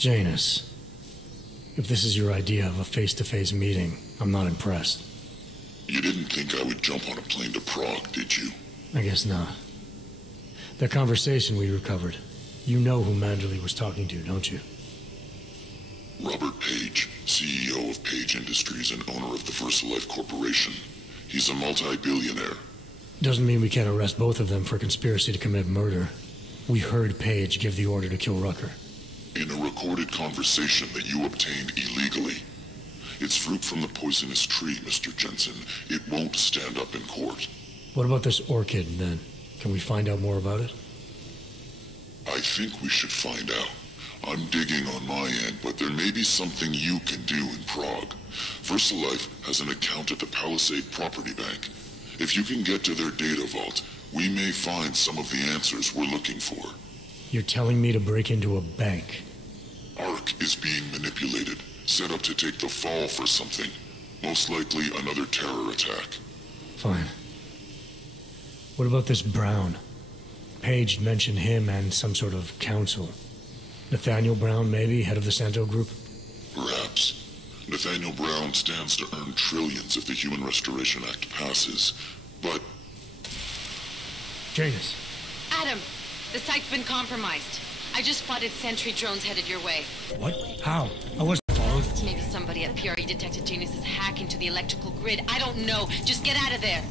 Janus, if this is your idea of a face-to-face meeting, I'm not impressed. You didn't think I would jump on a plane to Prague, did you? I guess not. That conversation we recovered, you know who Manderley was talking to, don't you? Robert Page, CEO of Page Industries and owner of the VersaLife Corporation. He's a multi-billionaire. Doesn't mean we can't arrest both of them for conspiracy to commit murder. We heard Page give the order to kill Rucker. In a recorded conversation that you obtained illegally. It's fruit from the poisonous tree, Mr. Jensen. It won't stand up in court. What about this orchid, then? Can we find out more about it? I think we should find out. I'm digging on my end, but there may be something you can do in Prague. VersaLife has an account at the Palisade Property Bank. If you can get to their data vault, we may find some of the answers we're looking for. You're telling me to break into a bank? Ark is being manipulated, set up to take the fall for something. Most likely another terror attack. Fine. What about this Brown? Page mentioned him and some sort of council. Nathaniel Brown, maybe, head of the Santo Group? Perhaps. Nathaniel Brown stands to earn trillions if the Human Restoration Act passes, but... Janus. Adam! The site's been compromised. I just spotted sentry drones headed your way. What? How? I wasn't followed. Maybe somebody at PRE detected Janus's hack into the electrical grid. I don't know. Just get out of there.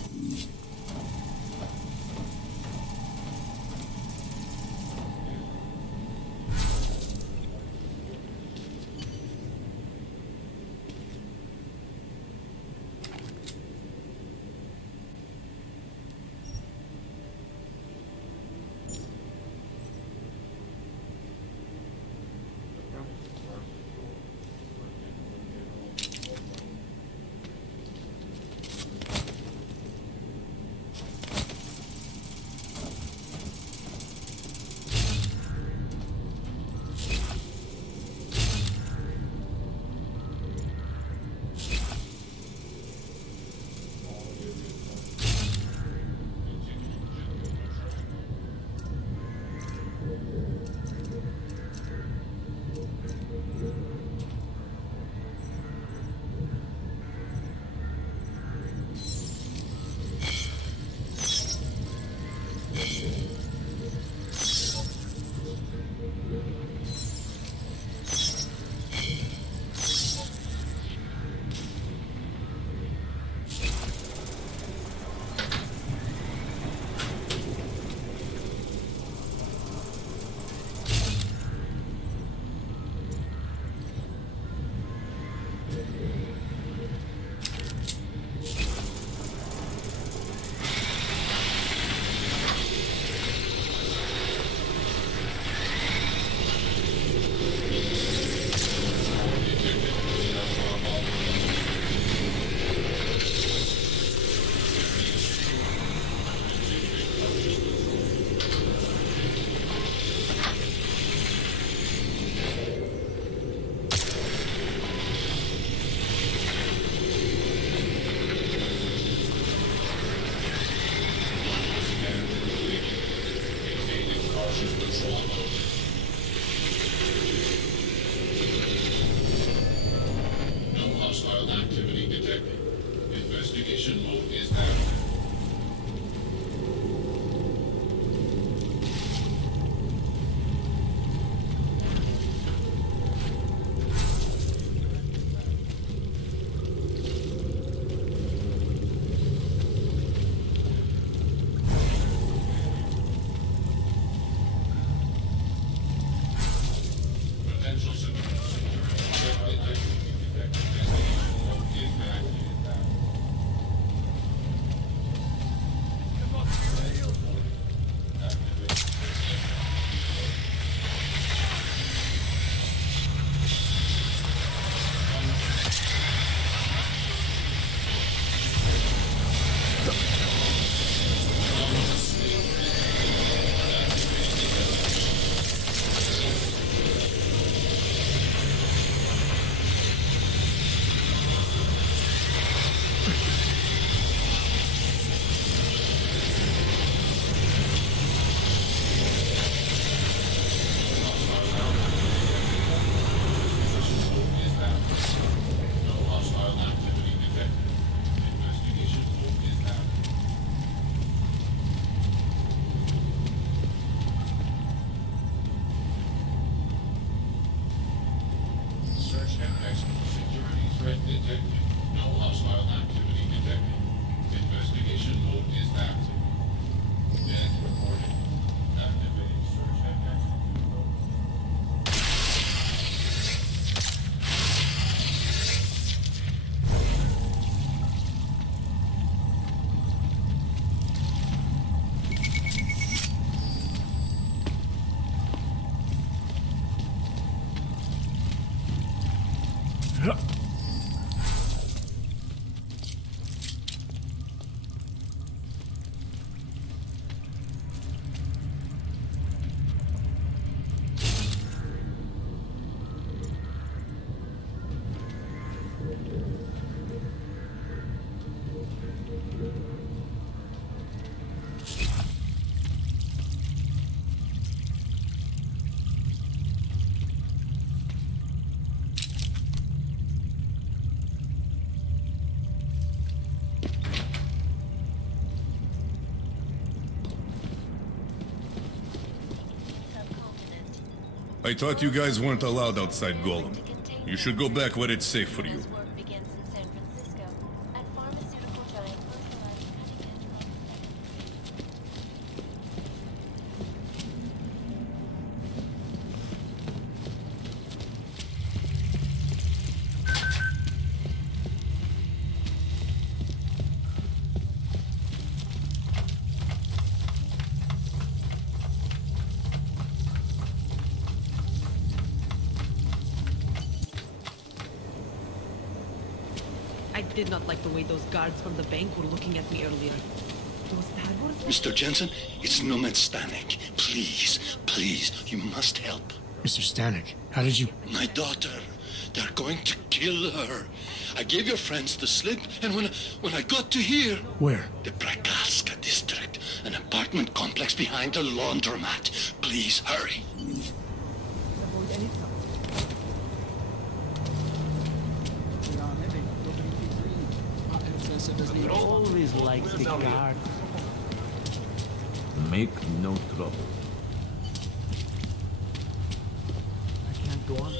Detected. No hostile activity detected. Investigation mode is active. Death reported. Activating search and rescue mode. I thought you guys weren't allowed outside Golem. You should go back where it's safe for you. I did not like the way those guards from the bank were looking at me earlier. Was that what it was? Mr. Jensen, it's Nomad Stanek. Please, please, you must help. Mr. Stanek, how did you... My daughter. They're going to kill her. I gave your friends the slip, and when I got to here... Where? The Prakaska district. An apartment complex behind a laundromat. Please, hurry. Always likes the guard. Make no trouble. I can't go on.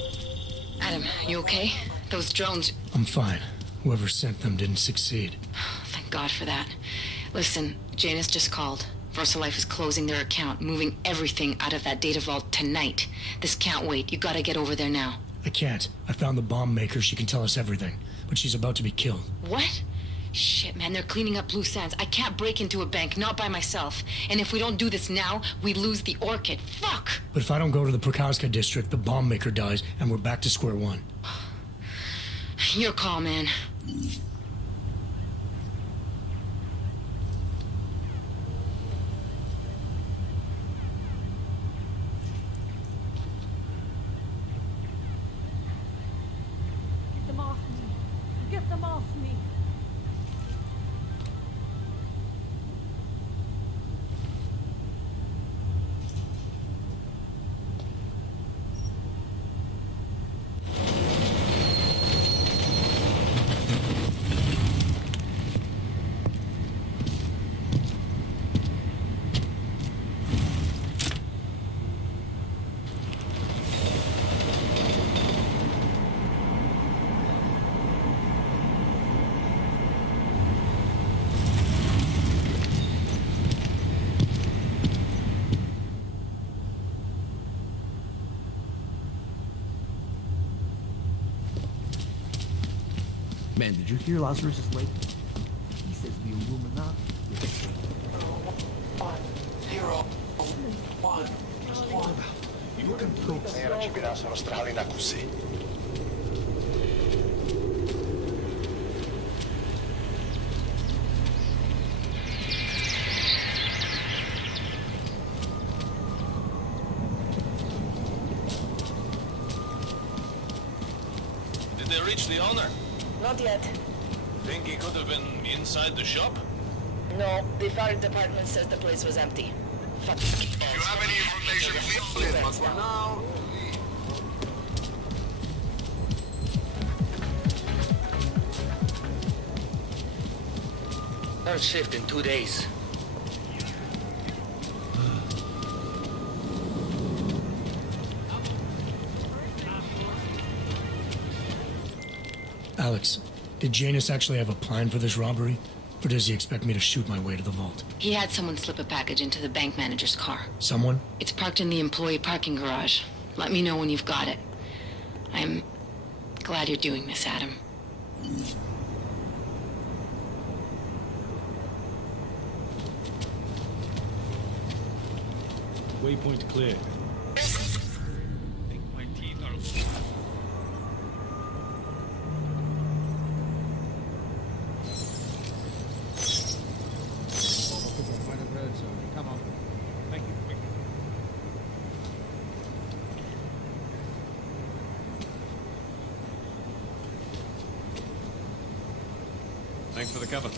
Adam, you okay? Those drones... I'm fine. Whoever sent them didn't succeed. Thank God for that. Listen, Janus just called. VersaLife is closing their account, moving everything out of that data vault tonight. This can't wait. You gotta get over there now. I can't. I found the bomb maker. She can tell us everything. But she's about to be killed. What? Shit, man, they're cleaning up loose ends. I can't break into a bank, not by myself. And if we don't do this now, we lose the Orchid. Fuck! But if I don't go to the Prakaska district, the bomb maker dies, and we're back to square one. Your call, man. Get them off me. Get them off me. Man, did you hear Lazarus is late? He says the Illuminati. 1, 1. You can fix. Ci verrà, sono strali na kusy. Did they reach the owner? Not yet. Think he could have been inside the shop? No, the fire department says the place was empty. Fuck. If you have any information, please let us know. Third shift in 2 days. Alex, did Janus actually have a plan for this robbery? Or does he expect me to shoot my way to the vault? He had someone slip a package into the bank manager's car. Someone? It's parked in the employee parking garage. Let me know when you've got it. I'm glad you're doing this, Adam. Waypoint clear. Come on. Thank you. Thanks for the cover.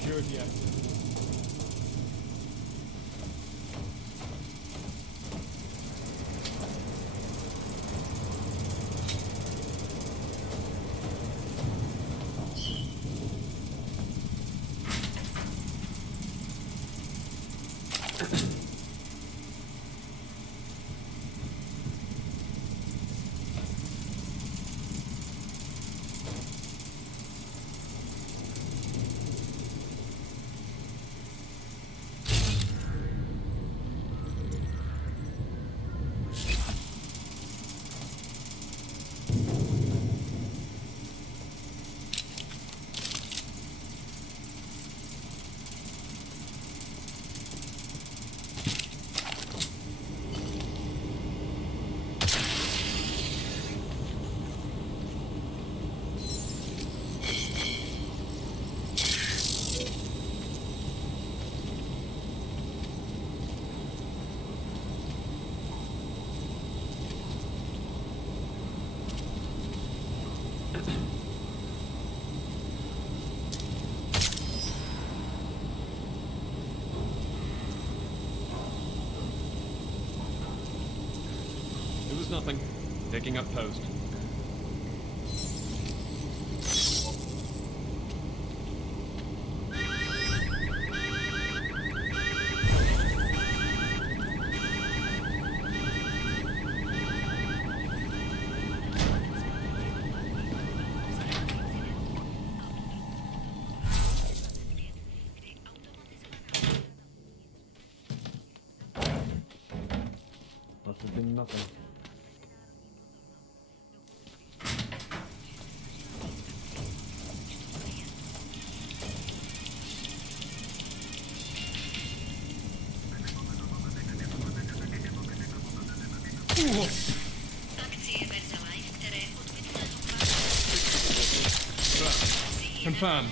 Security access. It was nothing. Taking up post. Must have been nothing. Confirm.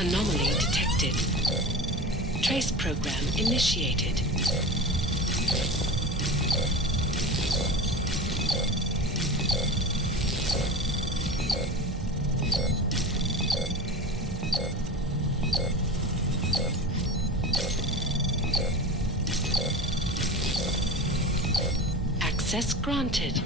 Anomaly detected. Trace program initiated. Access granted.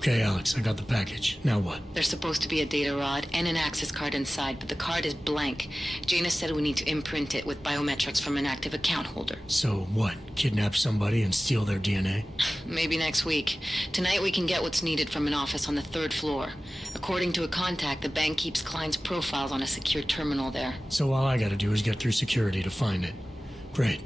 Okay, Alex, I got the package. Now what? There's supposed to be a data rod and an access card inside, but the card is blank. Janus said we need to imprint it with biometrics from an active account holder. So what? Kidnap somebody and steal their DNA? Maybe next week. Tonight we can get what's needed from an office on the 3rd floor. According to a contact, the bank keeps clients' profiles on a secure terminal there. So all I gotta do is get through security to find it. Great.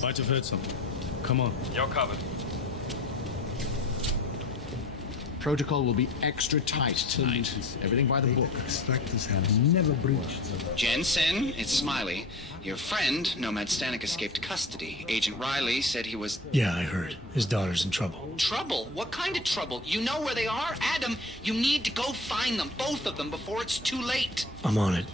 Might have heard something. Come on. You're covered. Protocol will be extra tight tonight. Everything by the book. Extractors have never breached. Jensen, it's Smiley. Your friend, Nomad Stanek, escaped custody. Agent Riley said he was... Yeah, I heard. His daughter's in trouble. Trouble? What kind of trouble? You know where they are? Adam, you need to go find them, both of them, before it's too late. I'm on it.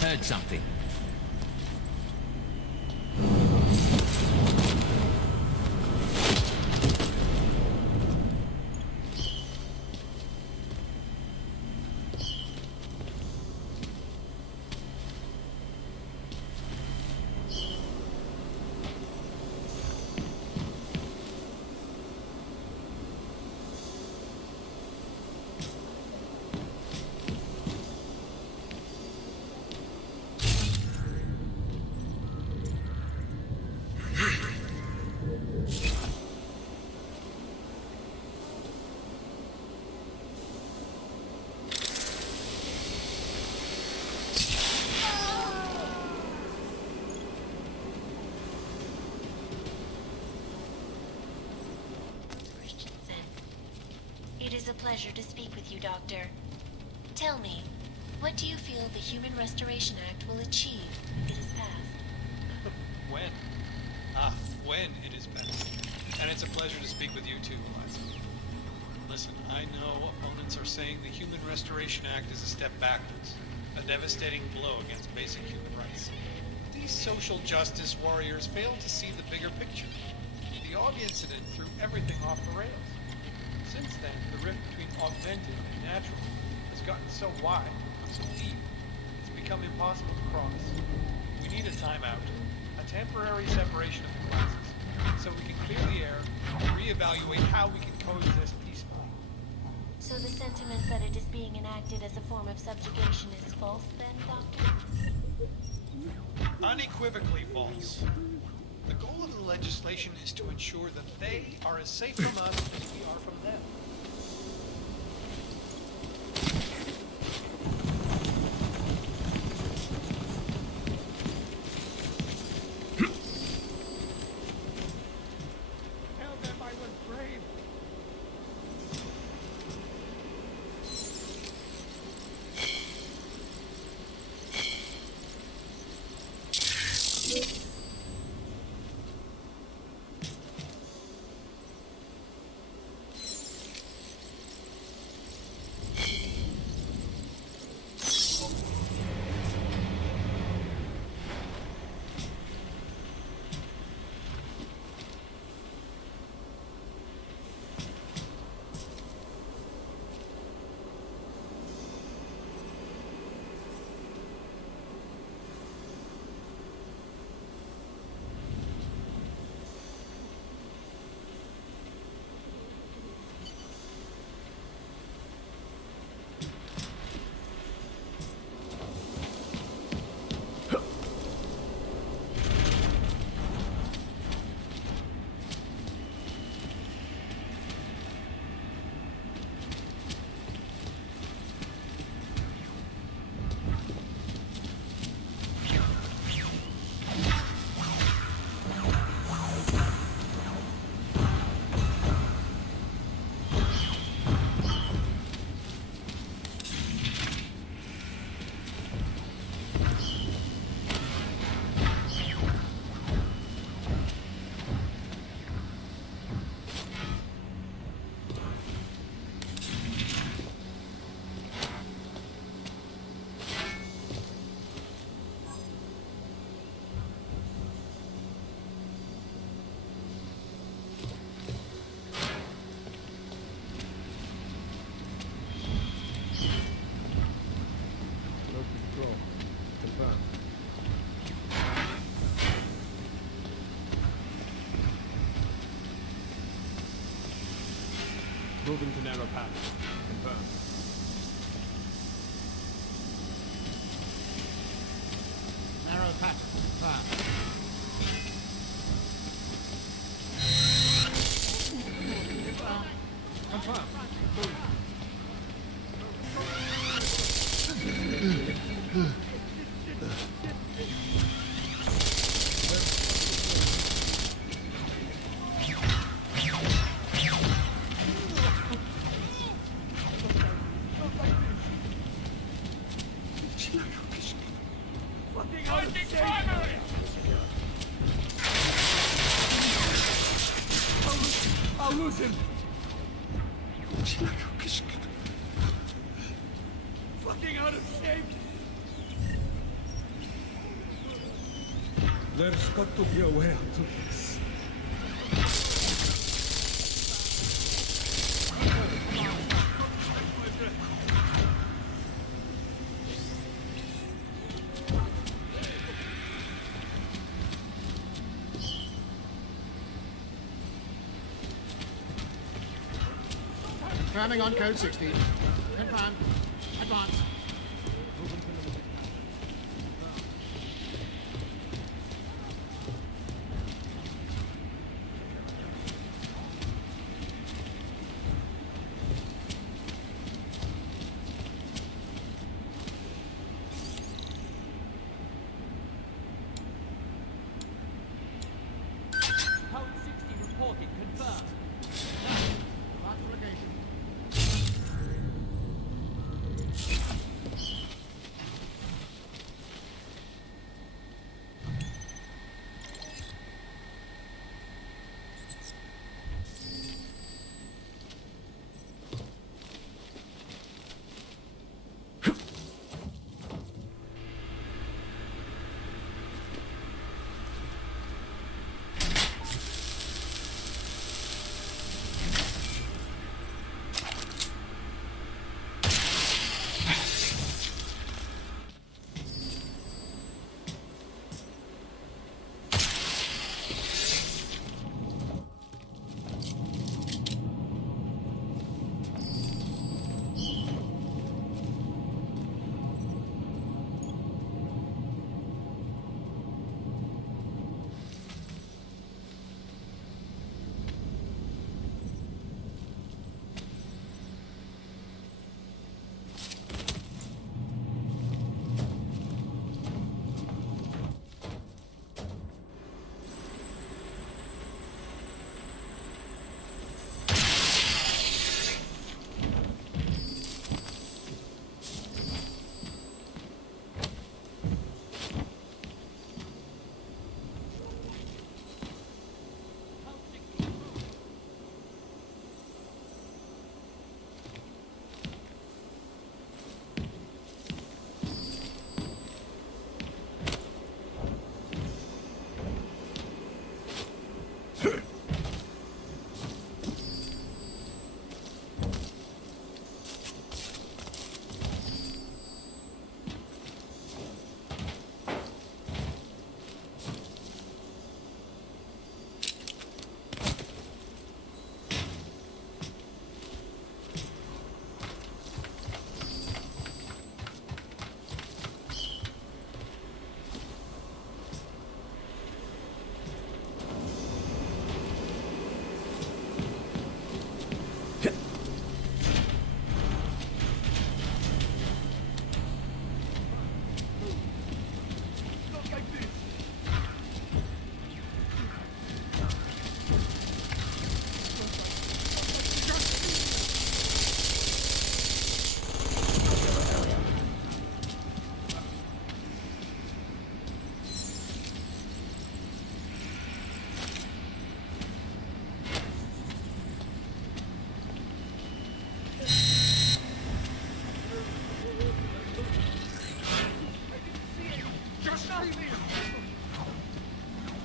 Heard something. It is a pleasure to speak with you, Doctor. Tell me, what do you feel the Human Restoration Act will achieve if it is passed? When? When it is passed. And it's a pleasure to speak with you too, Eliza. Listen, I know opponents are saying the Human Restoration Act is a step backwards, a devastating blow against basic human rights. These social justice warriors fail to see the bigger picture. The Og incident threw everything off the rails. Since then, the rift between augmented and natural has gotten so wide, so deep, it's become impossible to cross. We need a timeout, a temporary separation of the classes, so we can clear the air and reevaluate how we can coexist peacefully. So the sentiment that it is being enacted as a form of subjugation is false then, Doctor? Unequivocally false. The goal of the legislation is to ensure that they are as safe from us as we are from them. Tell them I was brave. patrol. Confirm. Moving to narrow path. Confirm. Narrow path. Confirm. Confirm. I'll lose him. Fucking out of shape. There's got to be a way out of this. Confirming on code 16. Confirm. Advance. Code 60 reported. Confirmed.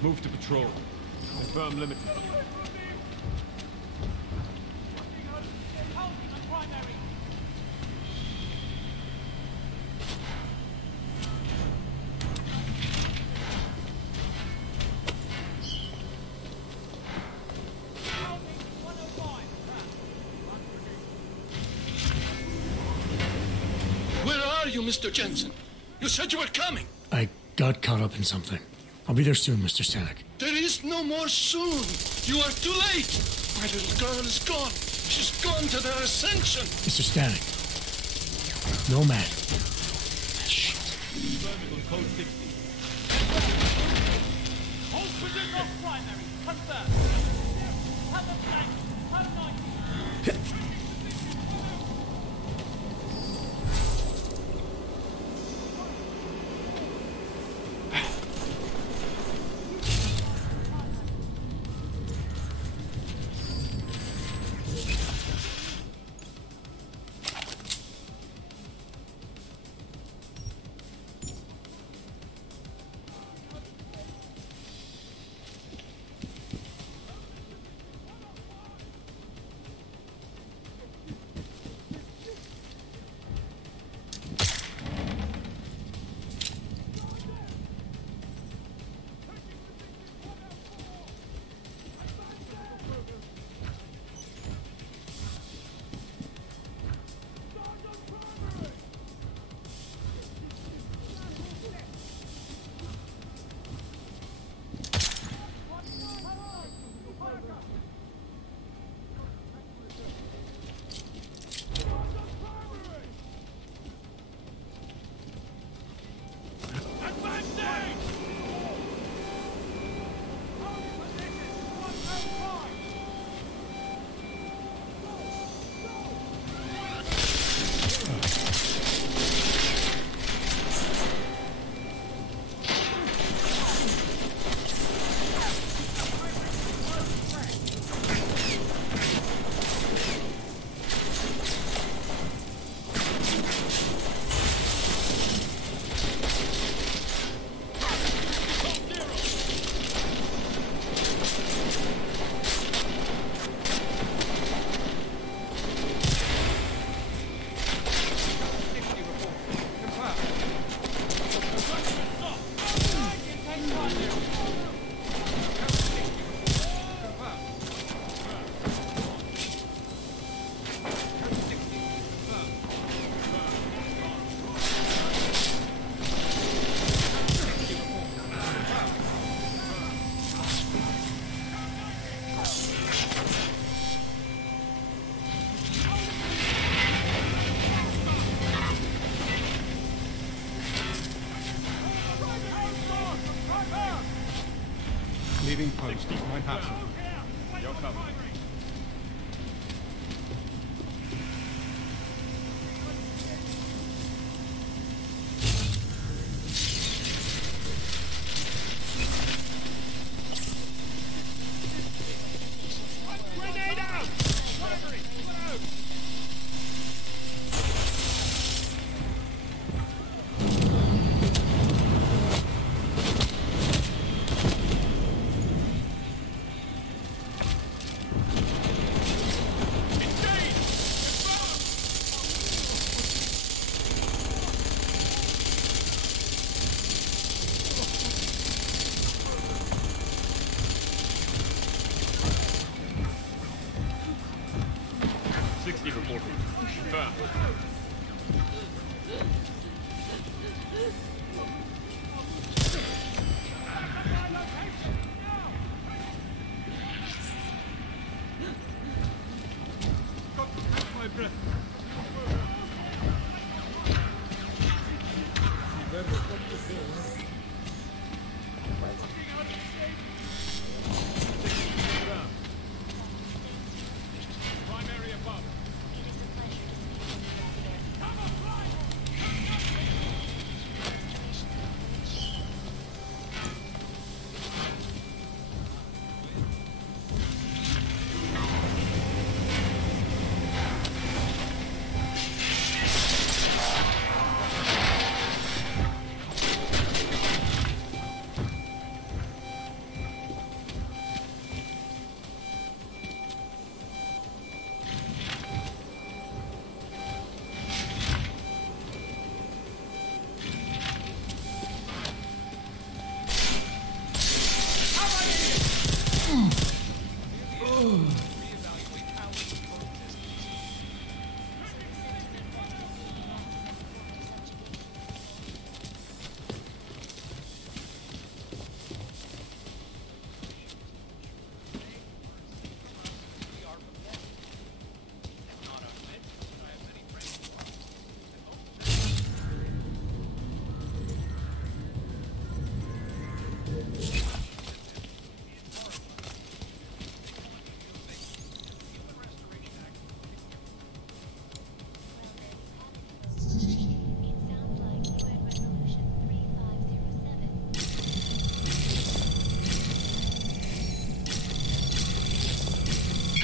Move to patrol. Confirm limited. you, Mr. Jensen? You said you were coming. I got caught up in something. I'll be there soon, Mr. Stanek. There is no more soon. You are too late. My little girl is gone. She's gone to their ascension. Mr. Stanek. Nomad. Shit. Code 60. Hold position on primary. Confirm. Have a flank. Have 90. Leaving post. My passing. Your cover. Grenade out! Primary, put out!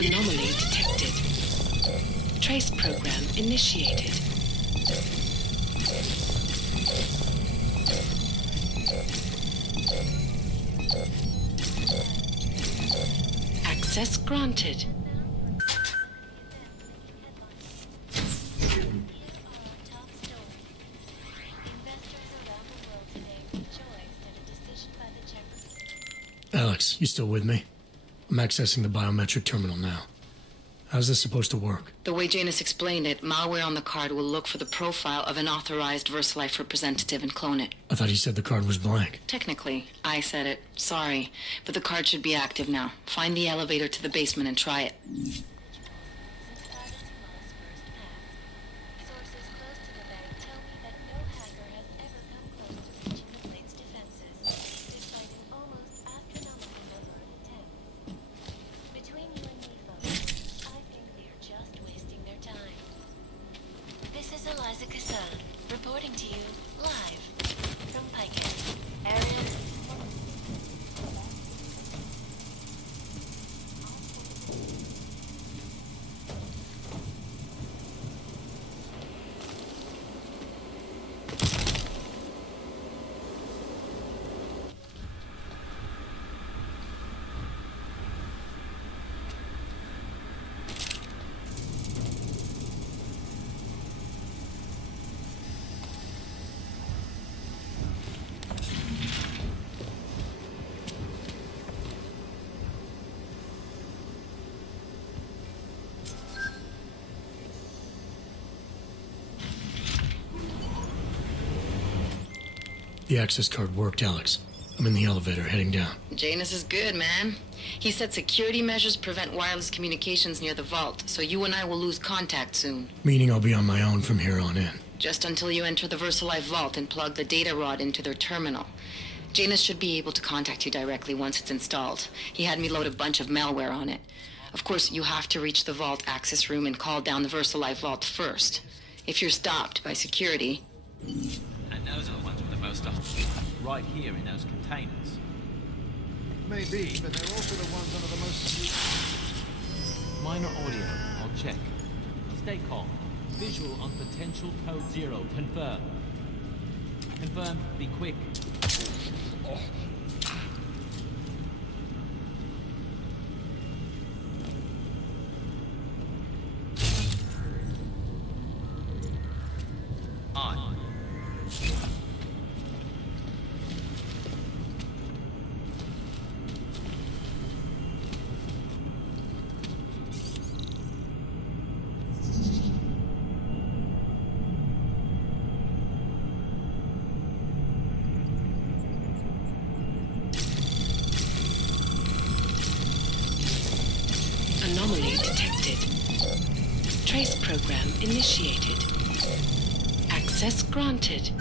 Anomaly detected. Trace program initiated. Access granted. Alex, you still with me? I'm accessing the biometric terminal now. How's this supposed to work? The way Janus explained it, malware on the card will look for the profile of an authorized VersaLife representative and clone it. I thought he said the card was blank. Technically, I said it. Sorry. But the card should be active now. Find the elevator to the basement and try it. Reporting to you live from Piker. Area. The access card worked, Alex. I'm in the elevator, heading down. Janus is good, man. He said security measures prevent wireless communications near the vault, so you and I will lose contact soon. Meaning I'll be on my own from here on in. Just until you enter the VersaLife vault and plug the data rod into their terminal. Janus should be able to contact you directly once it's installed. He had me load a bunch of malware on it. Of course, you have to reach the vault access room and call down the VersaLife vault first. If you're stopped by security... And those are the ones with the most stuff. Right here in those containers. Maybe, but they're also the ones under the most... Minor audio. I'll check. Stay calm. Visual on potential code 0. Confirm. Confirm. Be quick. On. Anomaly detected. Trace program initiated. Access granted.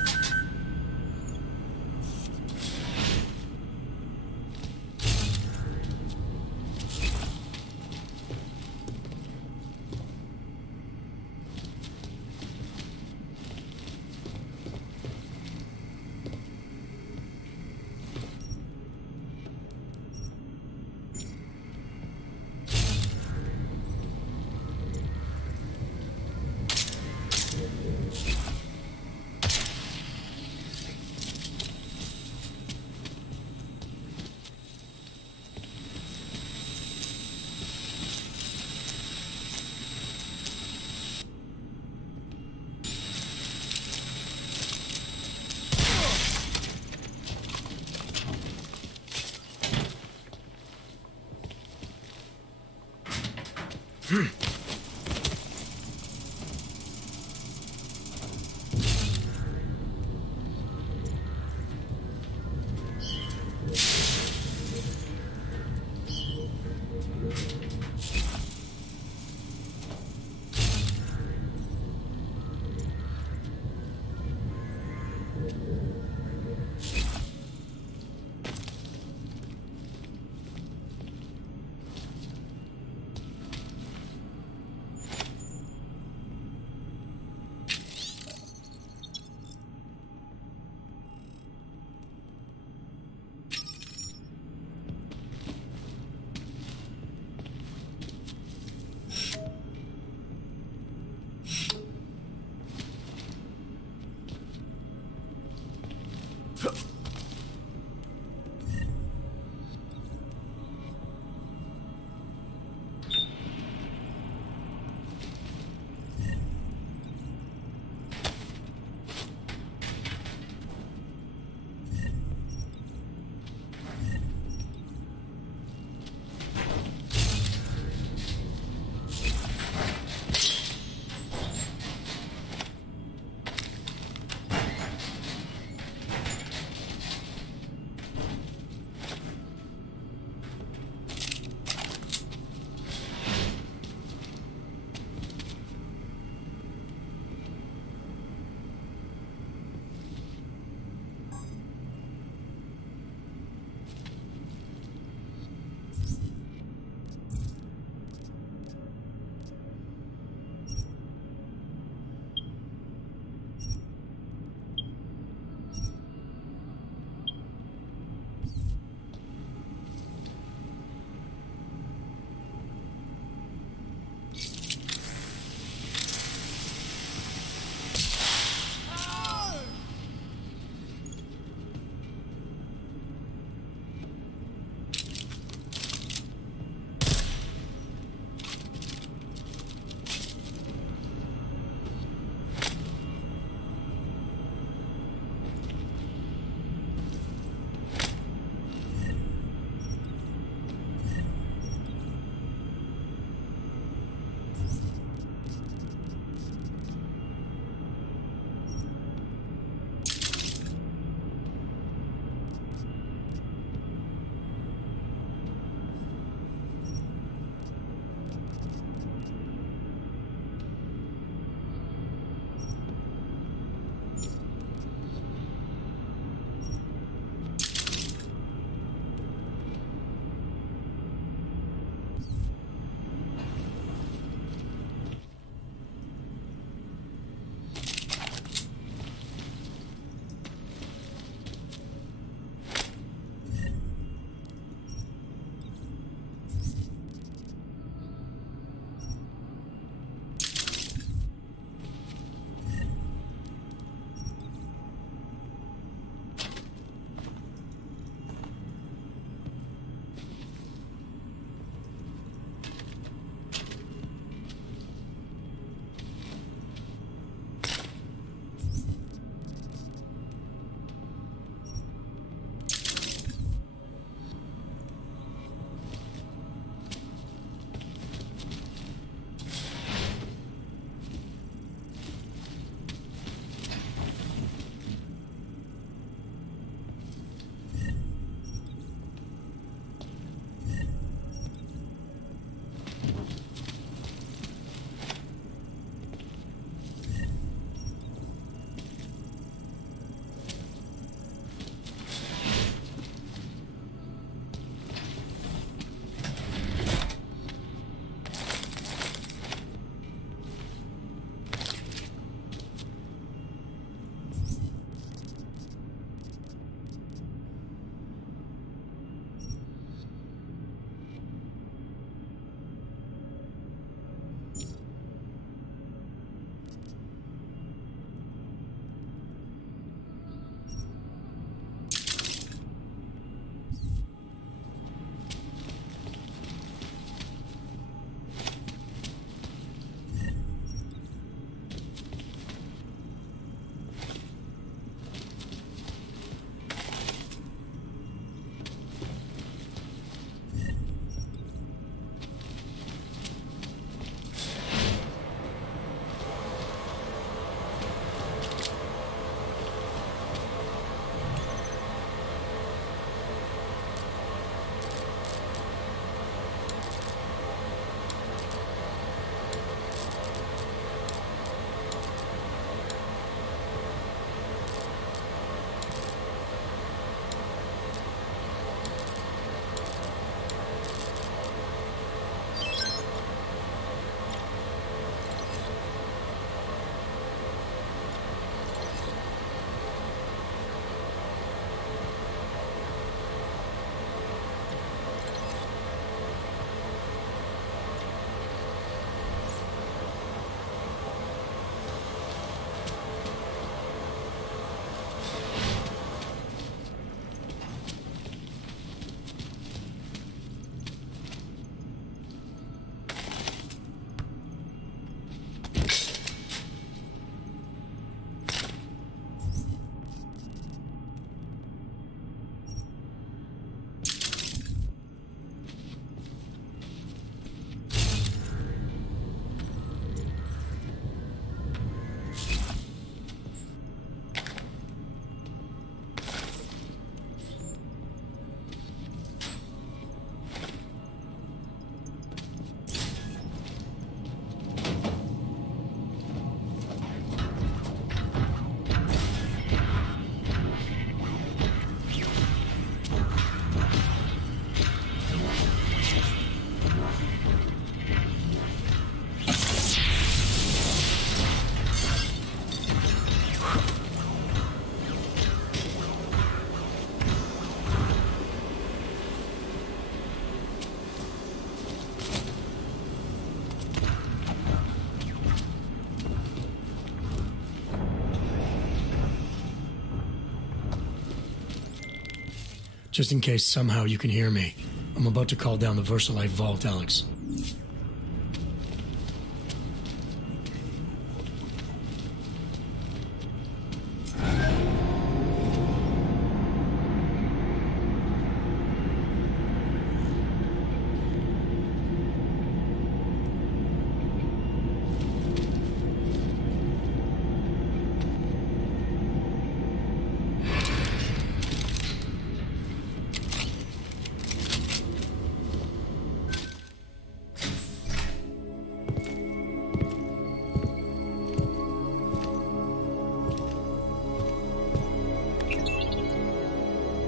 Just in case somehow you can hear me, I'm about to call down the VersaLife vault, Alex.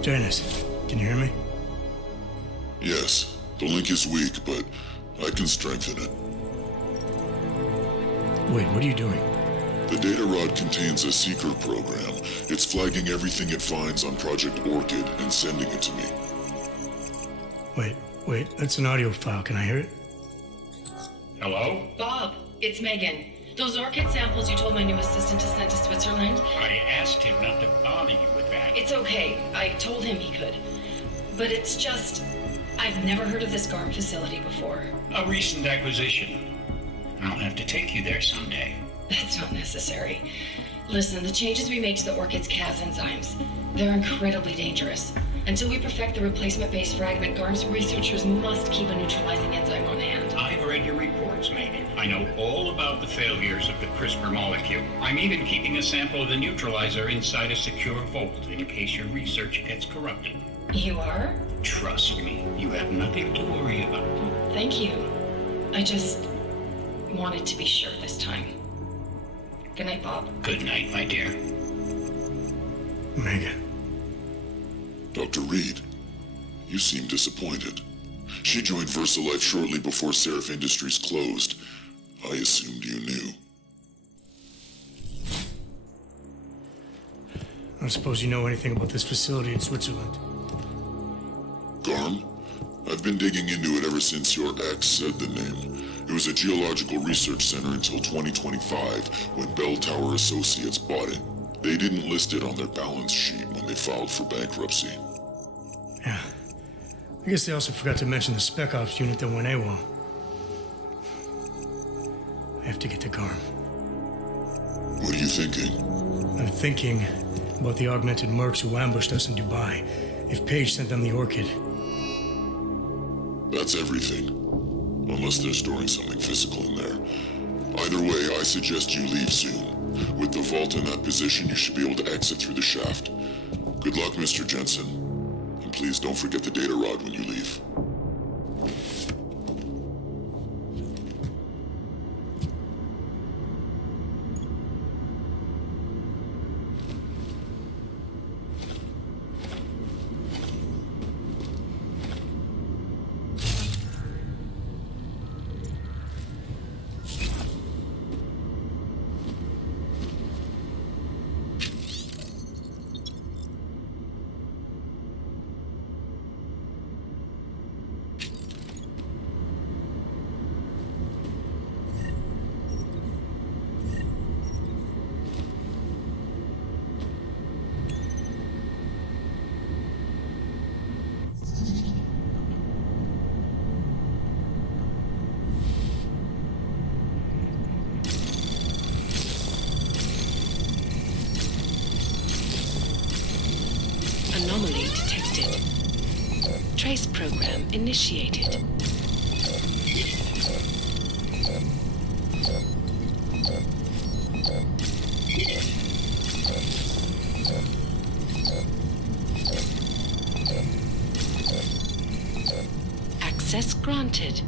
Janice, can you hear me? Yes. The link is weak, but I can strengthen it. Wait, what are you doing? The data rod contains a secret program. It's flagging everything it finds on Project Orchid and sending it to me. Wait, that's an audio file. Can I hear it? Hello? Bob, it's Megan. Those orchid samples you told my new assistant to send to Switzerland? I asked him not to bother you with that. It's okay. I told him he could. But it's just... I've never heard of this GARM facility before. A recent acquisition. I'll have to take you there someday. That's not necessary. Listen, the changes we make to the orchid's Cas enzymes, they're incredibly dangerous. Until we perfect the replacement-based fragment, GARM's researchers must keep a neutralizing enzyme on hand. I've read your reports, Megan. I know all about the failures of the CRISPR molecule. I'm even keeping a sample of the neutralizer inside a secure vault in case your research gets corrupted. You are? Trust me, you have nothing to worry about. Thank you. I just wanted to be sure this time. Good night, Bob. Good night, my dear. Megan. Dr. Reed, you seem disappointed. She joined VersaLife shortly before Seraph Industries closed. I assumed you knew. I don't suppose you know anything about this facility in Switzerland. GARM? I've been digging into it ever since your ex said the name. It was a geological research center until 2025, when Bell Tower Associates bought it. They didn't list it on their balance sheet when they filed for bankruptcy. Yeah. I guess they also forgot to mention the Spec Ops unit that went AWOL. I have to get to GARM. What are you thinking? I'm thinking about the augmented mercs who ambushed us in Dubai. If Paige sent them the Orchid. That's everything. Unless they're storing something physical in there. Either way, I suggest you leave soon. With the vault in that position, you should be able to exit through the shaft. Good luck, Mr. Jensen. And please don't forget the data rod when you leave. Anomaly detected. Trace program initiated. Access granted.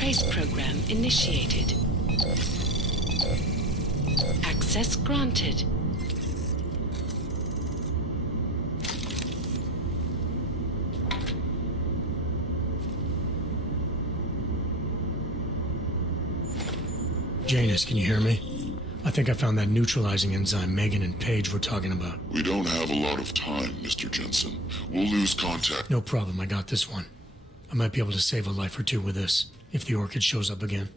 Trace program initiated. Access granted. Janus, can you hear me? I think I found that neutralizing enzyme Megan and Paige were talking about. We don't have a lot of time, Mr. Jensen. We'll lose contact. No problem, I got this one. I might be able to save a life or two with this, if the Orchid shows up again.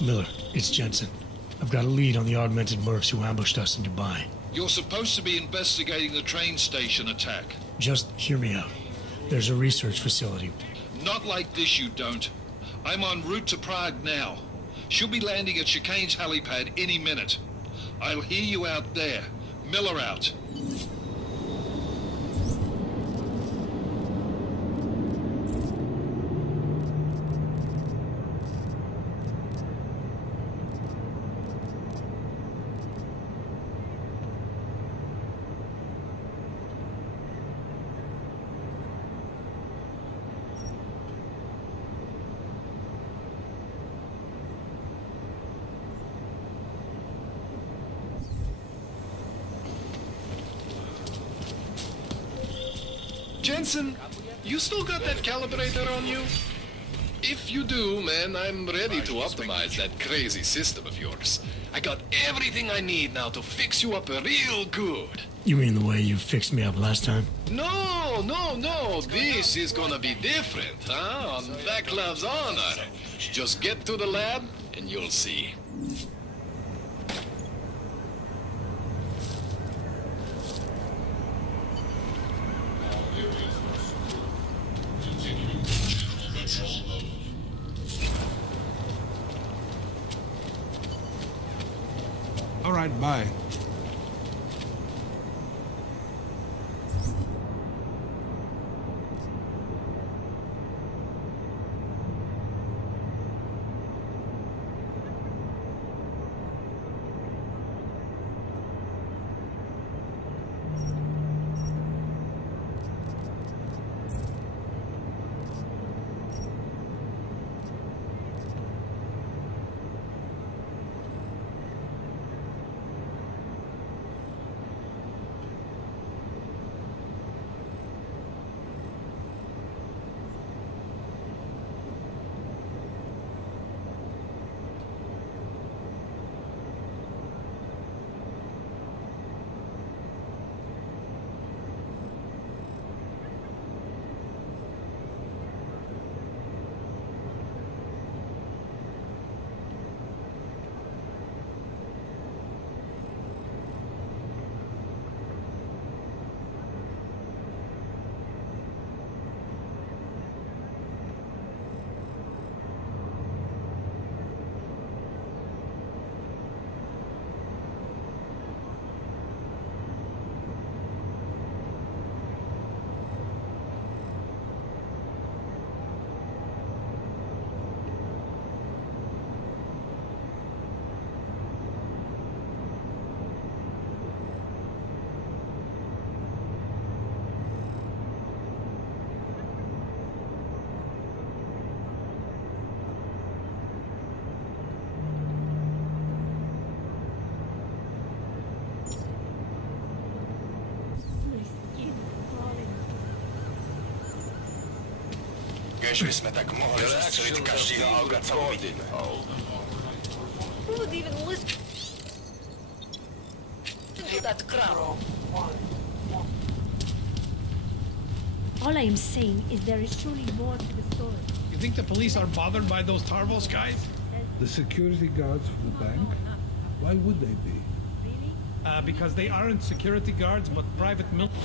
Miller, it's Jensen. I've got a lead on the augmented mercs who ambushed us in Dubai. You're supposed to be investigating the train station attack. Just hear me out. There's a research facility. Not like this, you don't. I'm en route to Prague now. She'll be landing at Chicane's helipad any minute. I'll hear you out there. Miller out. Jensen, you still got that calibrator on you? If you do, man, I'm ready to optimize that crazy system of yours. I got everything I need now to fix you up real good. You mean the way you fixed me up last time? No, no, no. This is gonna be different, huh? On Vaklav's honor. Just get to the lab and you'll see. All right, bye. Kežli jsme tak mohli zastřelit každýho auta, co uvidíme. Who would even listen to that crap? All I am saying is there is surely more to the story. You think the police are bothered by those Tarvos guys? The security guards for the bank? Why would they be? Because they aren't security guards, but private military.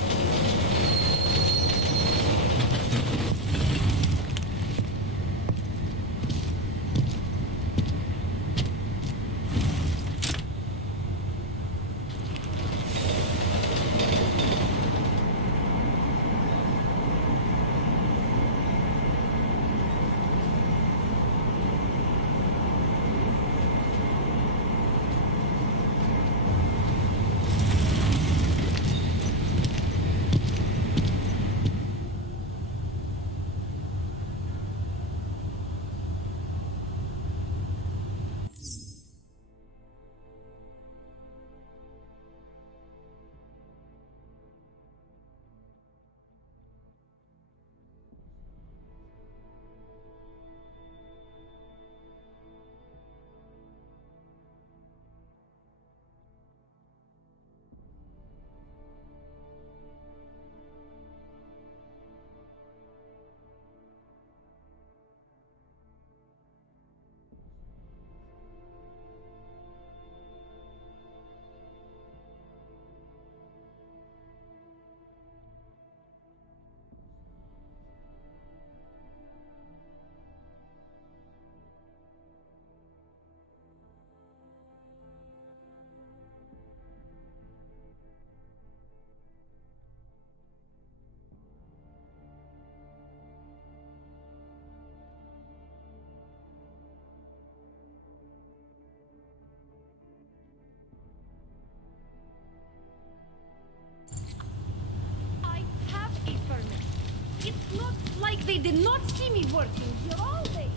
It's not like they did not see me working here all day.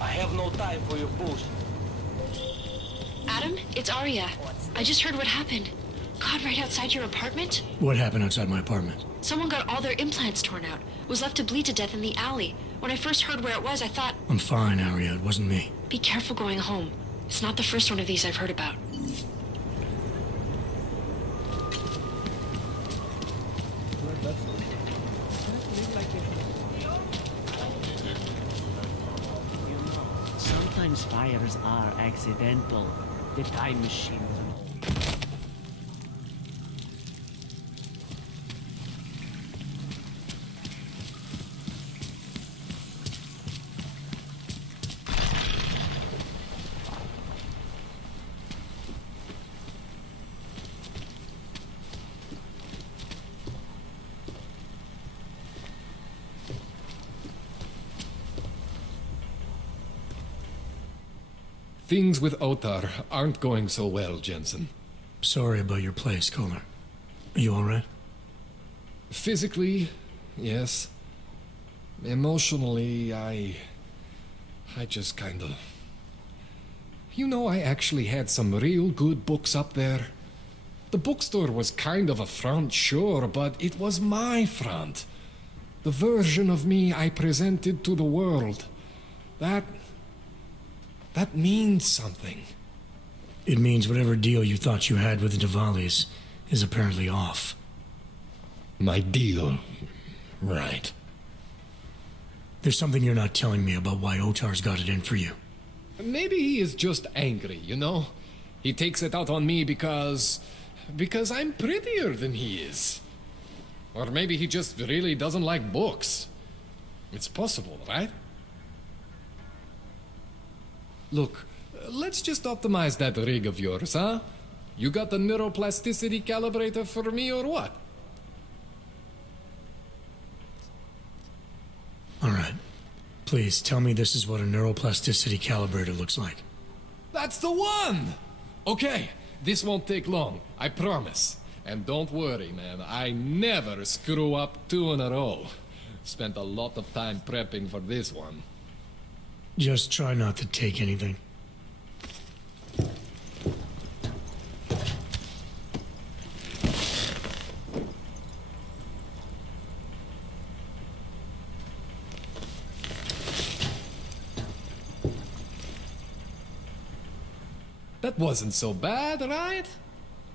I have no time for your bullshit. Adam, it's Arya. I just heard what happened. God, right outside your apartment? What happened outside my apartment? Someone got all their implants torn out. Was left to bleed to death in the alley. When I first heard where it was, I thought... I'm fine, Arya. It wasn't me. Be careful going home. It's not the first one of these I've heard about. Sometimes fires are accidental. The time machine was an old. Things with Otar aren't going so well, Jensen. Sorry about your place, Kohler. Are you alright? Physically, yes. Emotionally, I just kinda... You know, I actually had some real good books up there. The bookstore was kind of a front, sure, but it was my front. The version of me I presented to the world. That means something. It means whatever deal you thought you had with the Diwalis is apparently off. My deal? Right. There's something you're not telling me about why Otar's got it in for you. Maybe he is just angry, you know? He takes it out on me because I'm prettier than he is. Or maybe he just really doesn't like books. It's possible, right? Look, let's just optimize that rig of yours, huh? You got the neuroplasticity calibrator for me or what? Alright. Please, tell me this is what a neuroplasticity calibrator looks like. That's the one! Okay, this won't take long, I promise. And don't worry, man, I never screw up 2 in a row. Spent a lot of time prepping for this one. Just try not to take anything. That wasn't so bad, right?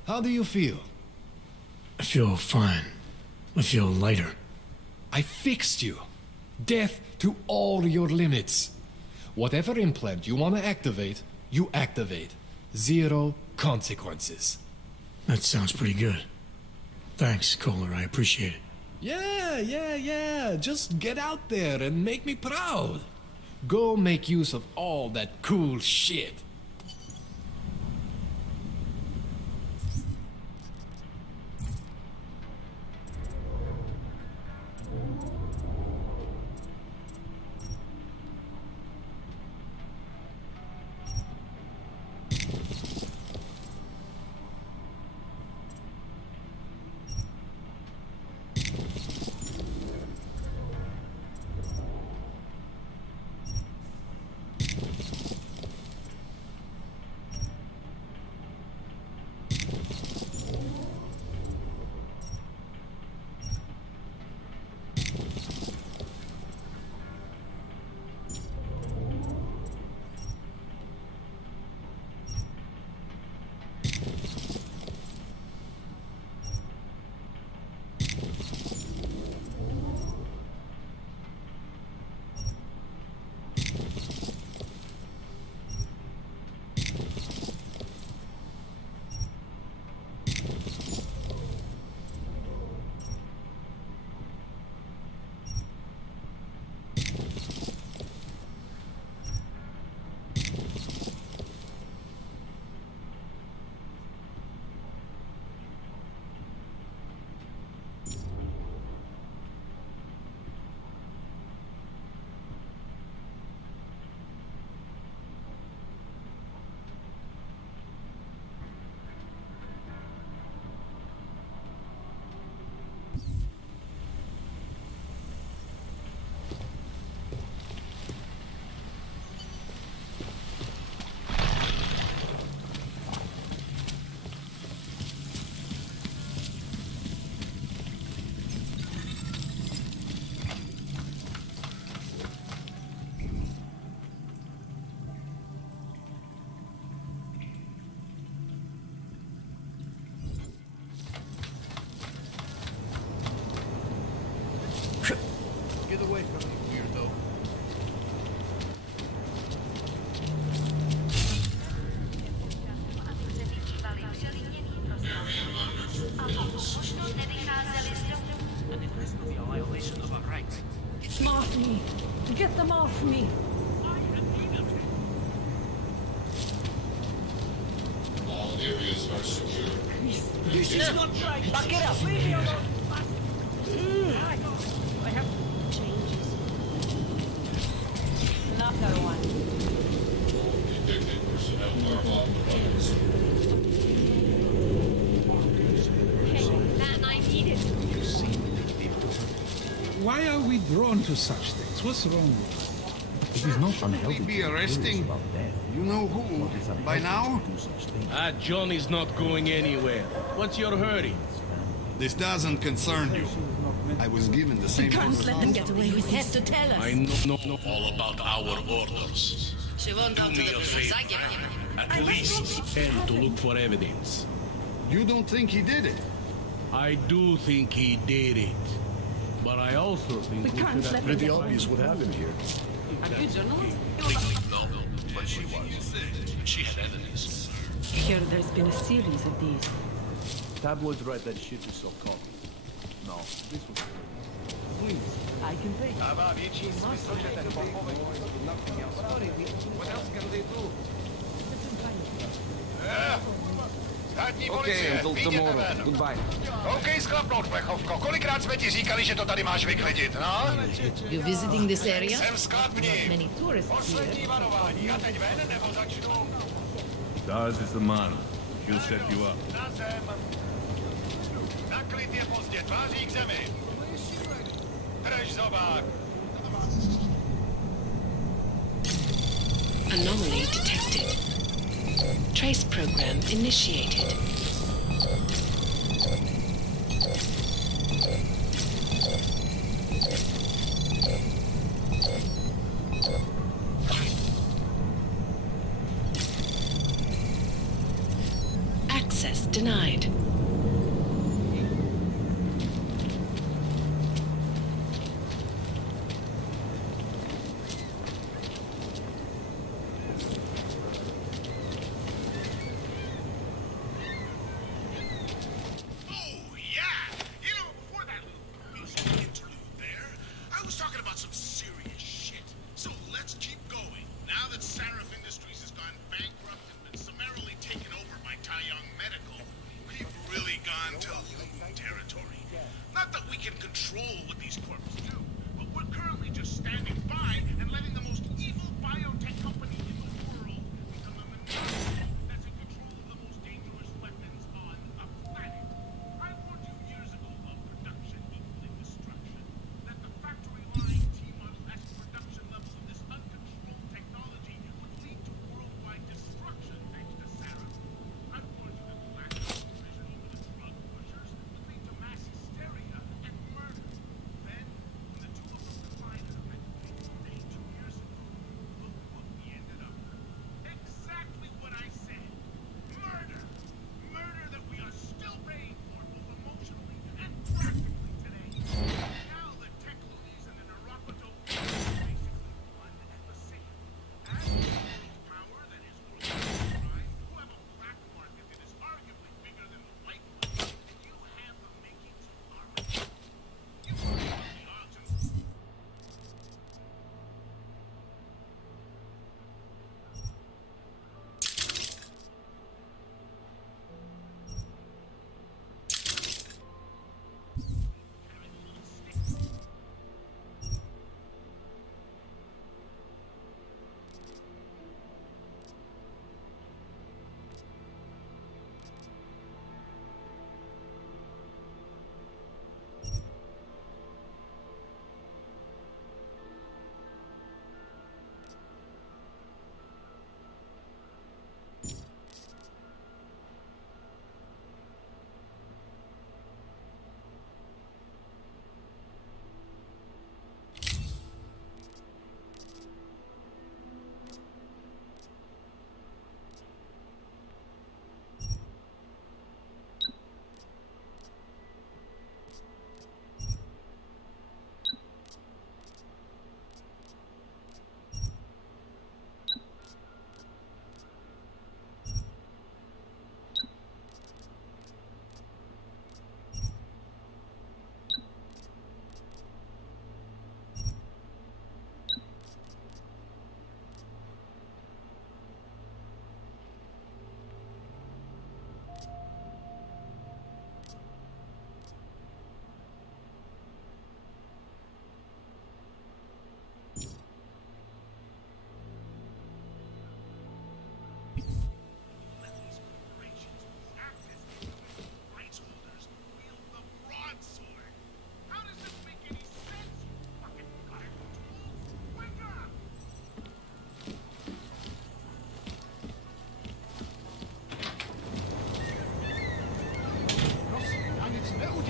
How do you feel? I feel fine. I feel lighter. I fixed you. Death to all your limits. Whatever implant you want to activate, you activate. 0 consequences. That sounds pretty good. Thanks, Kohler. I appreciate it. Yeah. Just get out there and make me proud. Go make use of all that cool shit. Get away from me, weirdo. It's off me. Get them off me. All areas are secure. This is not right. Back it up. Leave me alone. I have changes. Another one. Detected personnel are on the runs. Hey, that I need it. Why are we drawn to such things? What's wrong with us? It is not unhealthy. Be arresting. You know who? By now? John is not going anywhere. What's your hurry? This doesn't concern you. I was given the same. You can't let them get away with it. Have to tell us. I know all about our orders. She won't Do go to me the a prisons I favor. give him. At least and to look for evidence. You don't think he did it? I do think he did it. But I also think we can't should let have... them get obvious what happened here. Are you a journalist? No, but she was. She had evidence. Here, there's been a series of these. Tabloids write that shit is so common. No, this was... Please, I can pay. What else can they do? Okay, until tomorrow. Goodbye. Okay, sklapnout, plechovko. Kolikrát jsme ti říkali, že to tady máš vyklidit, no? You visiting this area? Jsem sklapni. Many tourists Poslední here. varování. A teď ven, nebo začnu? Daz is the man. He'll set you up. Na zem. Na klid je pozdě, tváří k zemi. Drž zobák. Anomaly detected. Trace program initiated. Access denied.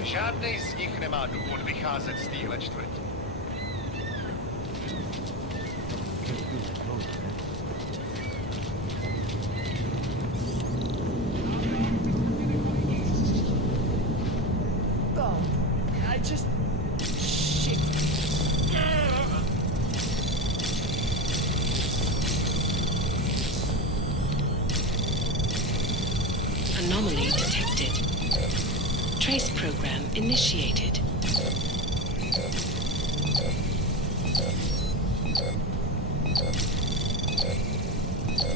Žádnej z nich nemá důvod vycházet z téhle čtvrti. Anomaly detected. Trace program initiated.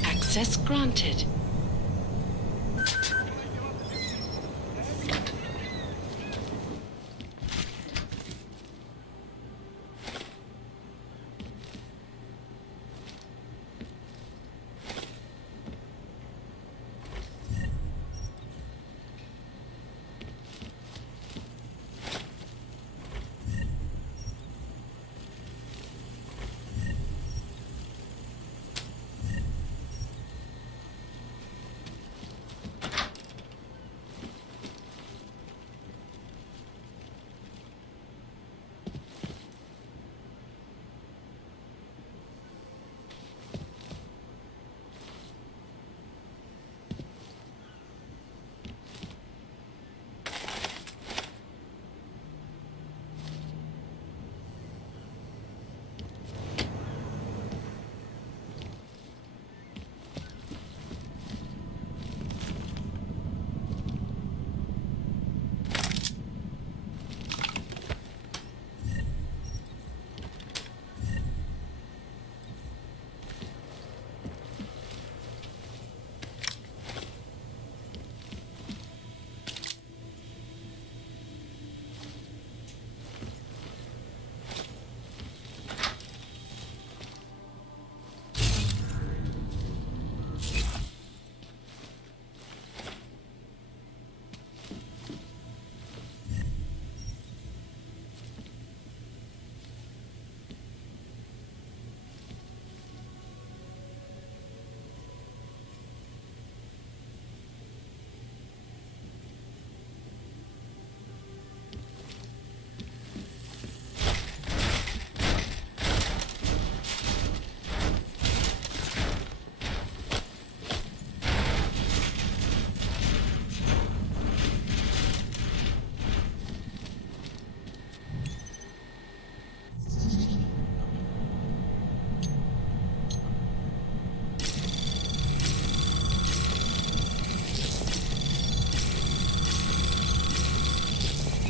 Access granted.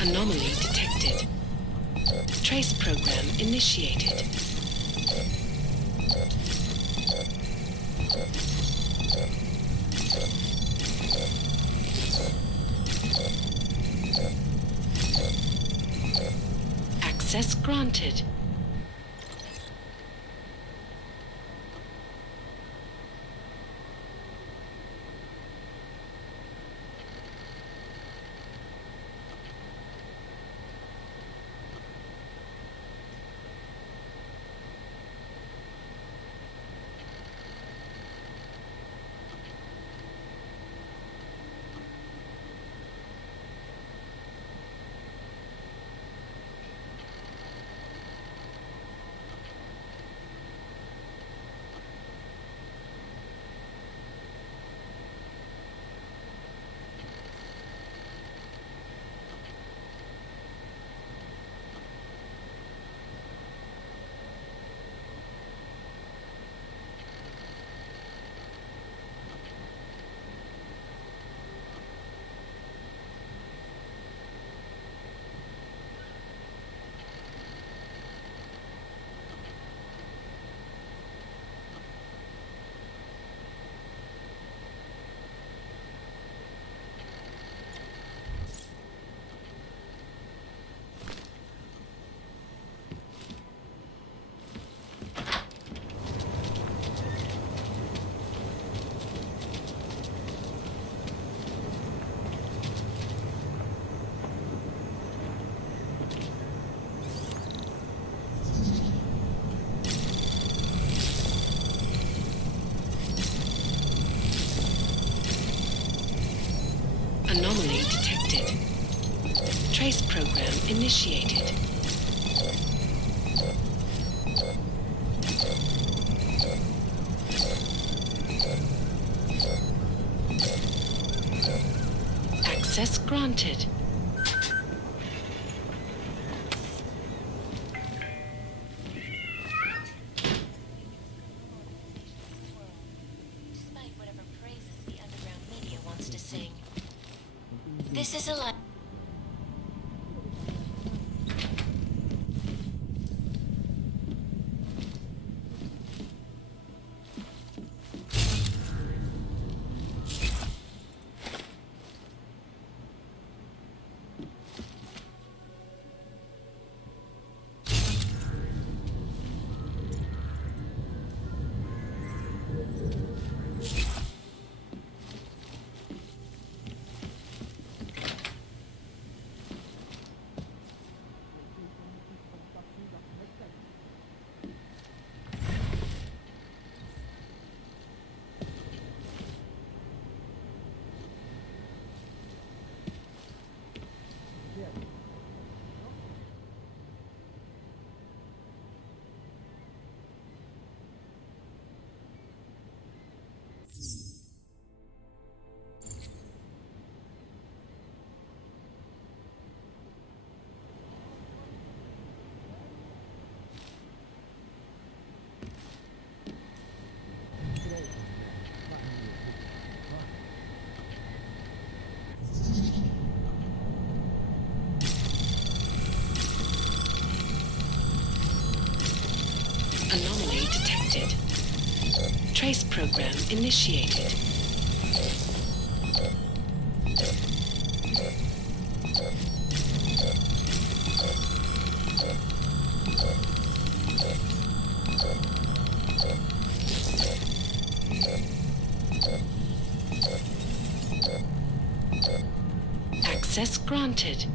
Anomaly detected. Trace program initiated. Access granted. Anomaly detected. Trace program initiated. Access granted. Despite whatever praises the underground media wants to sing. This is a lie. Anomaly detected. Trace program initiated. Access granted.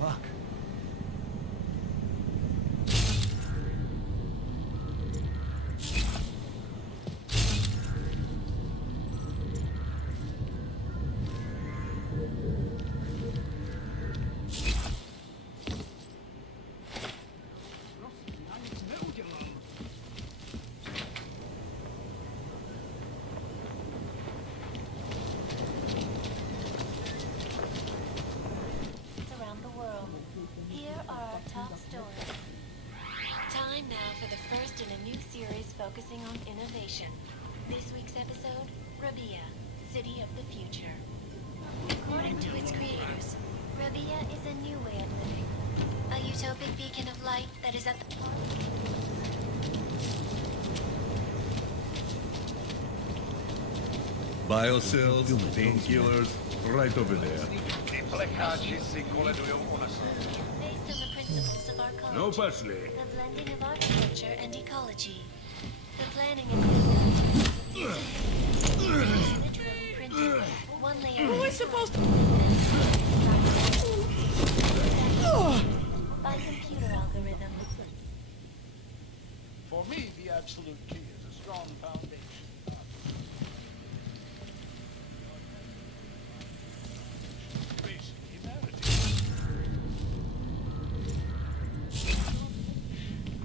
Fuck. Information. This week's episode, Rabia, City of the Future. According to its creators, Rabia is a new way of living. A utopic beacon of light that is at the Biocells, painkillers, right over there. based on the principles of our culture. No parsley. The blending of architecture and ecology. The planning and literally printed one layer. Who is supposed to? By computer algorithm. For me, the absolute key is a strong foundation.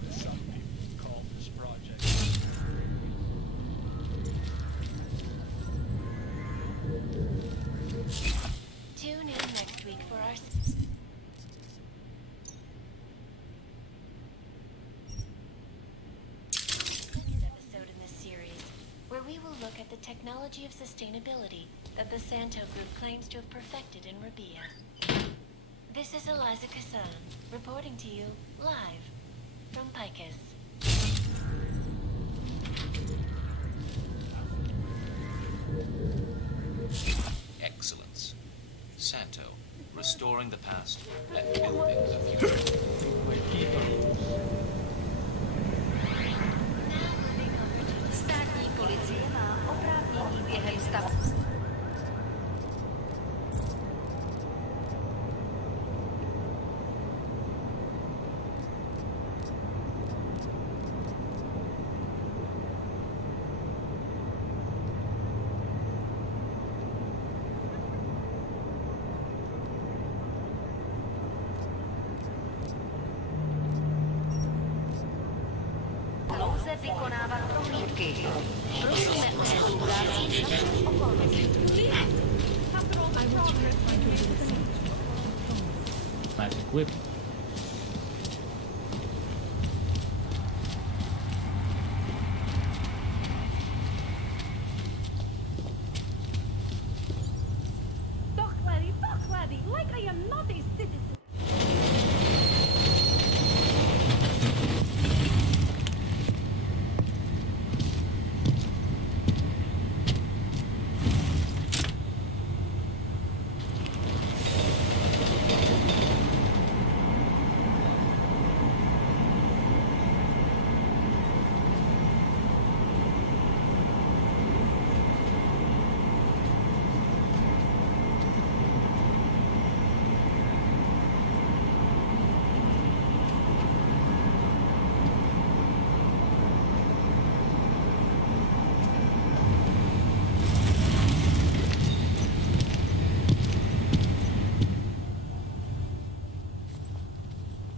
Some people call this project. Tune in next week for our episode in this series, where we will look at the technology of sustainability that the Santo Group claims to have perfected in Rabia. This is Eliza Kassan, reporting to you live from Picus. Excellence. Santo, restoring the past and building the future. Státní policie má oprávnění během stavu. Lze vykonávat prohlídky. Prosíme o spolupráci za všech okolností. Last equip. Talk, laddie, like I am not a citizen.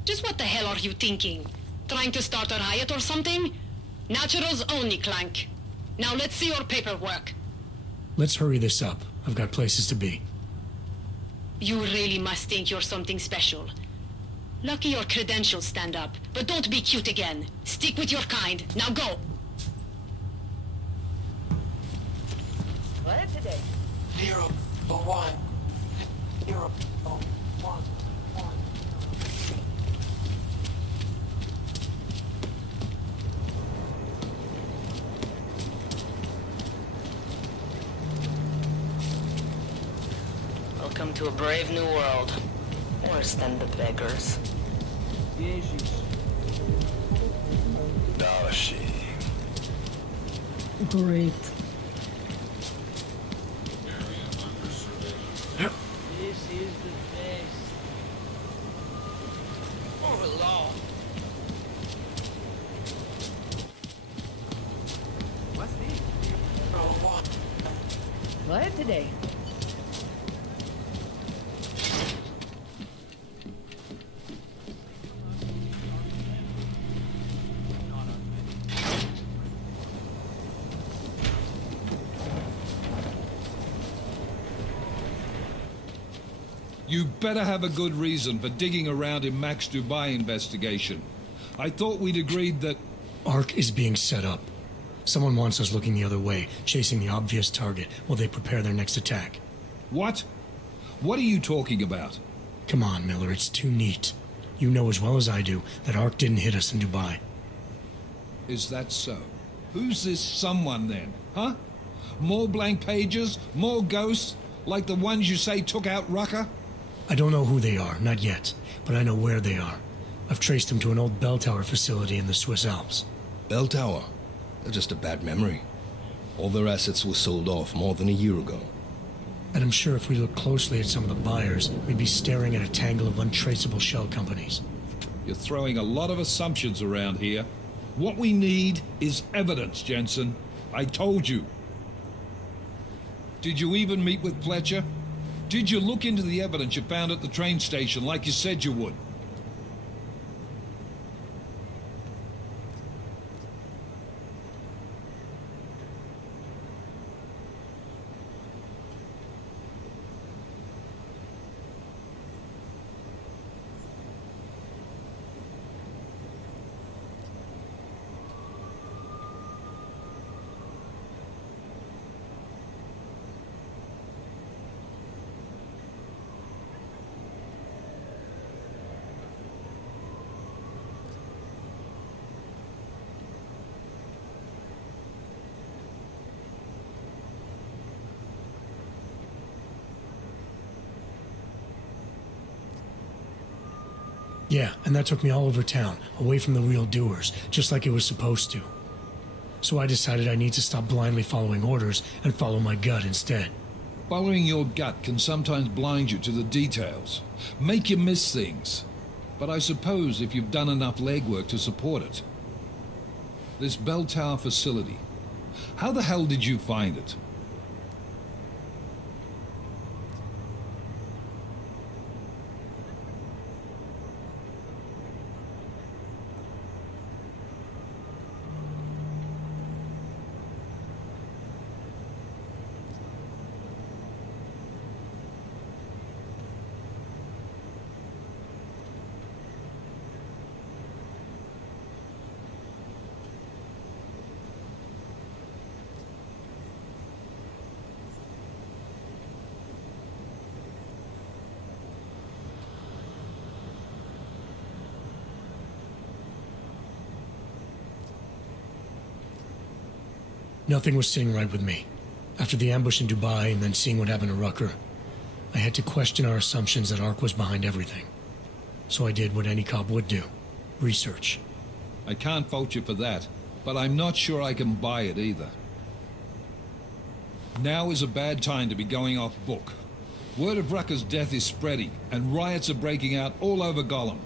Just what the hell are you thinking? Trying to start a riot or something? Naturals only, Clank. Now let's see your paperwork. Let's hurry this up. I've got places to be. You really must think you're something special. Lucky your credentials stand up, but don't be cute again. Stick with your kind. Now go! What today? 001. 001. Welcome to a brave new world. Worse than the beggars. Dalshi. Great. This is the best. Oh, Lord. What's this? What today? You better have a good reason for digging around in Max Dubai investigation. I thought we'd agreed that... Ark is being set up. Someone wants us looking the other way, chasing the obvious target while they prepare their next attack. What? What are you talking about? Come on, Miller, it's too neat. You know as well as I do that Ark didn't hit us in Dubai. Is that so? Who's this someone then, huh? More blank pages? More ghosts? Like the ones you say took out Rucker? I don't know who they are, not yet, but I know where they are. I've traced them to an old bell tower facility in the Swiss Alps. Bell tower? They're just a bad memory. All their assets were sold off more than a year ago. And I'm sure if we look closely at some of the buyers, we'd be staring at a tangle of untraceable shell companies. You're throwing a lot of assumptions around here. What we need is evidence, Jensen. I told you. Did you even meet with Fletcher? Did you look into the evidence you found at the train station like you said you would? Yeah, and that took me all over town, away from the real doers, just like it was supposed to. So I decided I need to stop blindly following orders and follow my gut instead. Following your gut can sometimes blind you to the details, make you miss things. But I suppose if you've done enough legwork to support it. This bell tower facility, how the hell did you find it? Nothing was sitting right with me. After the ambush in Dubai and then seeing what happened to Rucker, I had to question our assumptions that Ark was behind everything. So I did what any cop would do. Research. I can't fault you for that, but I'm not sure I can buy it either. Now is a bad time to be going off book. Word of Rucker's death is spreading, and riots are breaking out all over Gollum.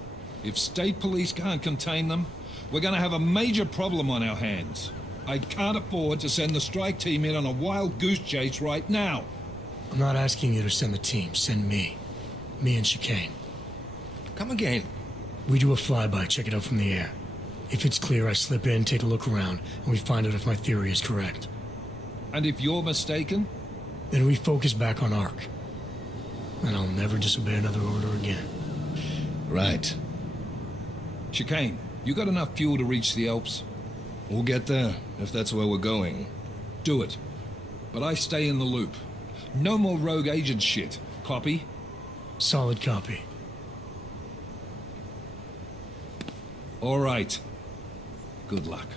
If state police can't contain them, we're going to have a major problem on our hands. I can't afford to send the strike team in on a wild goose chase right now. I'm not asking you to send the team. Send me. Me and Chicane. Come again. We do a flyby, check it out from the air. If it's clear, I slip in, take a look around, and we find out if my theory is correct. And if you're mistaken? Then we focus back on Ark. And I'll never disobey another order again. Right. Chicane, you got enough fuel to reach the Alps? We'll get there, if that's where we're going. Do it. But I stay in the loop. No more rogue agent shit. Copy? Solid copy. All right. Good luck.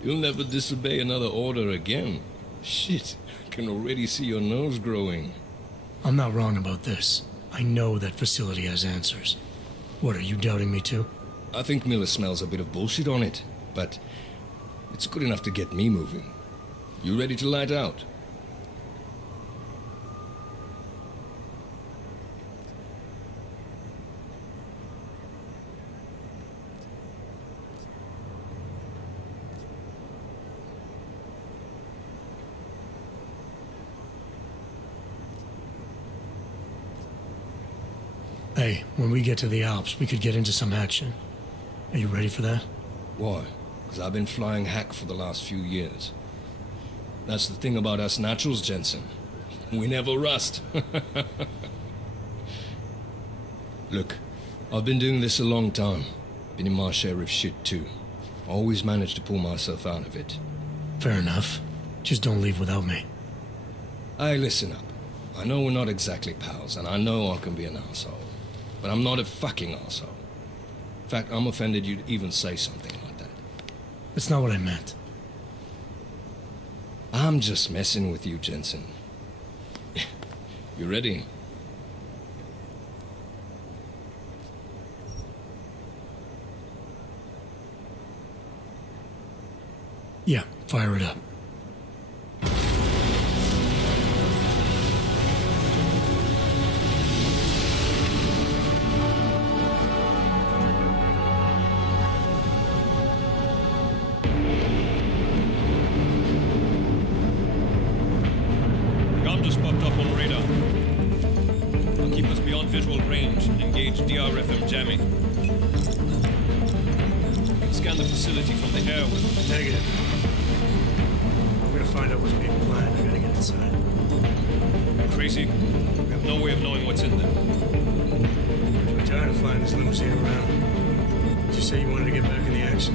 You'll never disobey another order again. Shit, I can already see your nose growing. I'm not wrong about this. I know that facility has answers. What, are you doubting me too? I think Miller smells a bit of bullshit on it, but it's good enough to get me moving. You ready to light out? Hey, when we get to the Alps, we could get into some action. Are you ready for that? Why? Because I've been flying hack for the last few years. That's the thing about us naturals, Jensen. We never rust. Look, I've been doing this a long time. Been in my share of shit too. Always manage to pull myself out of it. Fair enough. Just don't leave without me. Hey, listen up. I know we're not exactly pals, and I know I can be an asshole. But I'm not a fucking asshole. In fact, I'm offended you'd even say something like that. That's not what I meant. I'm just messing with you, Jensen. You ready? Yeah, fire it up. Gun just popped up on radar. I'll keep us beyond visual range and engage DRFM jamming. You can scan the facility from the air with... Negative. I'm gonna find out what's being planned. I gotta get inside. Crazy? We have no way of knowing what's in there. I'm tired of flying this limousine around. Did you say you wanted to get back in the action?